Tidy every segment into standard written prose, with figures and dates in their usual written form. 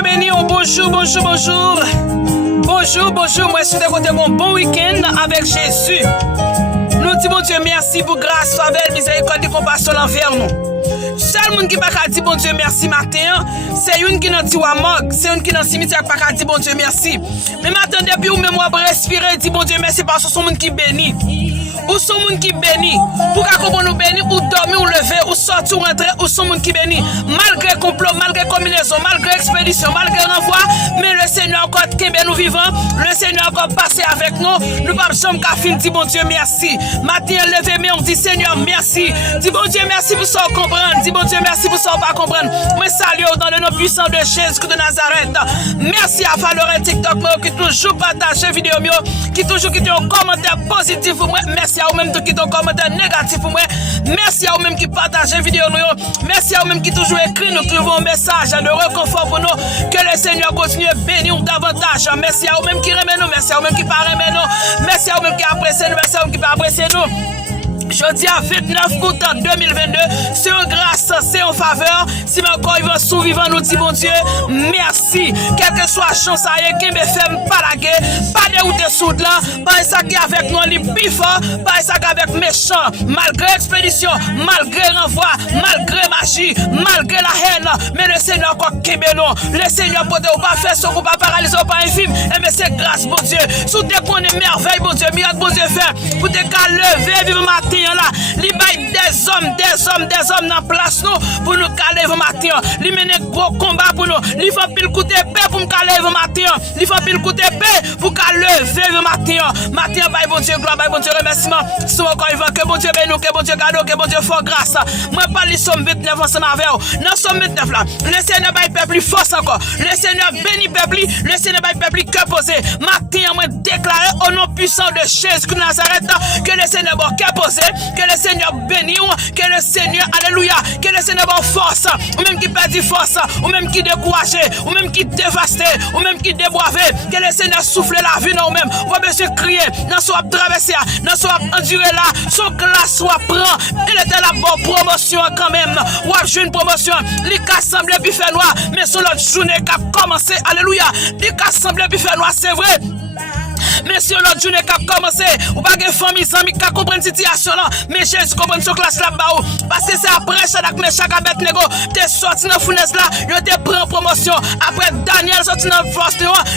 Dieu béni, oh, bonjour. Bonjour, moi je suis de côté mon bon week-end avec Jésus. Nous disons bon Dieu merci pour grâce, faveur, miséricorde et compassion envers nous. Seul monde qui pas dire bon Dieu merci matin, c'est une qui dans Tiwamog, c'est une qui dans cimetière pas dire bon Dieu merci. Mais matin depuis ou même moi respirer dit bon Dieu merci parce que son monde qui béni. Ou son monde qui béni. Pour qu'on nous béni ou dormir ou lever ou sortir ou rentrer ou son monde qui béni. Malgré complot, malgré combinaison, malgré expédition, malgré renvoi, mais le Seigneur encore qui nous vivant, le Seigneur encore passé avec nous. Nous pas sommes qu'à fin dit bon Dieu merci. Matin levé mais on dit Seigneur merci. Dis bon Dieu merci pour ça comprendre. Dis bon Dieu merci pour ça pas comprendre. Moi salue dans le nom puissant de Jésus de Nazareth. Merci à Valorant TikTok qui toujours partage vidéo qui toujours qui un commentaire positif pour moi. Merci à vous même qui ont commentaire négatif pour moi. Merci à vous même qui partagent vidéo nous. Merci à vous même qui toujours écrit nous trouvons un message de réconfort pour nous. Que le Seigneur continue à bénir davantage. Merci à vous même qui remet nous. Merci à vous même qui pas remet nous. Merci à vous même qui apprécie nous. Merci à vous qui pas apprécier nous. Jeudi à 29 août 2022, c'est une grâce, c'est une faveur. Si encore il va survivre, nous dit bon Dieu, merci. Quelle que soit la chance, qui me fait pas la guerre, pas de route soude là, pas ça qui avec nous, les plus fort, pas ça qui avec méchant, malgré expédition, malgré renvoi, malgré magie, malgré la haine, mais le Seigneur encore qui nous, le Seigneur peut pas faire ce qu'on pas paralyser, pas infime, et mais c'est grâce, bon Dieu. Sous des qu'on est merveille, bon Dieu, miracle, bon Dieu, faire, pour des cas lever, vivre matin. Là, li bay des hommes dans place nous pour nous caler le matin. Li mène gros combat pour nous. Li faut pile coup d'épée pour nous caler le matin. Li faut pile coup d'épée pour lever le matin. Matin bay bon Dieu gloire, bay bon Dieu remerciement. Si encore il va que bon Dieu bénisse, que bon Dieu cadeau, que bon Dieu fort grâce. Moi pas les somme 29 ensemble avec vous. Dans somme 29 là, le Seigneur bay peuple force encore. Le Seigneur bénit peuple, le Seigneur bay peuple que posé. Matin moi déclarer au nom puissant de Jésus de Nazareth que le Seigneur bon que posé. Que le Seigneur bénisse, que le Seigneur, alléluia, que le Seigneur bonne force, ou même qui perd force, ou même qui découragé, ou même qui dévasté, ou même qui déboivé, que le Seigneur souffle la vie dans nous-mêmes. Ou bien se crier, dans soit traverser, dans soit endurer là, son glace soit prend, il était la bonne promotion quand même, ou a joué une promotion, les cas semblent puis faire noir, mais sur l'autre journée qui a commencé, alléluia, les cas semblent puis faire noir, c'est vrai. Mais si l'autre journée qui a commencé, ou pas de famille, amis qui comprennent cette situation là, mais Jésus comprend ce classe là-bas. Parce que c'est après ça que chaque abet négo, t'es sorti dans la fournaise là, il te prend promotion. Après Daniel sorti dans la force,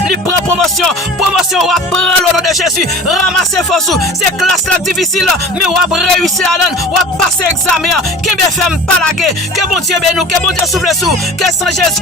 il prend promotion. Promotion, ou prend le nom de Jésus, ramasser force. C'est classe là difficile, mais ou réussir à donner, ou passer examen. Que me fait pas la guerre, que bon Dieu bénisse, que bon Dieu souffle sous, que sans Jésus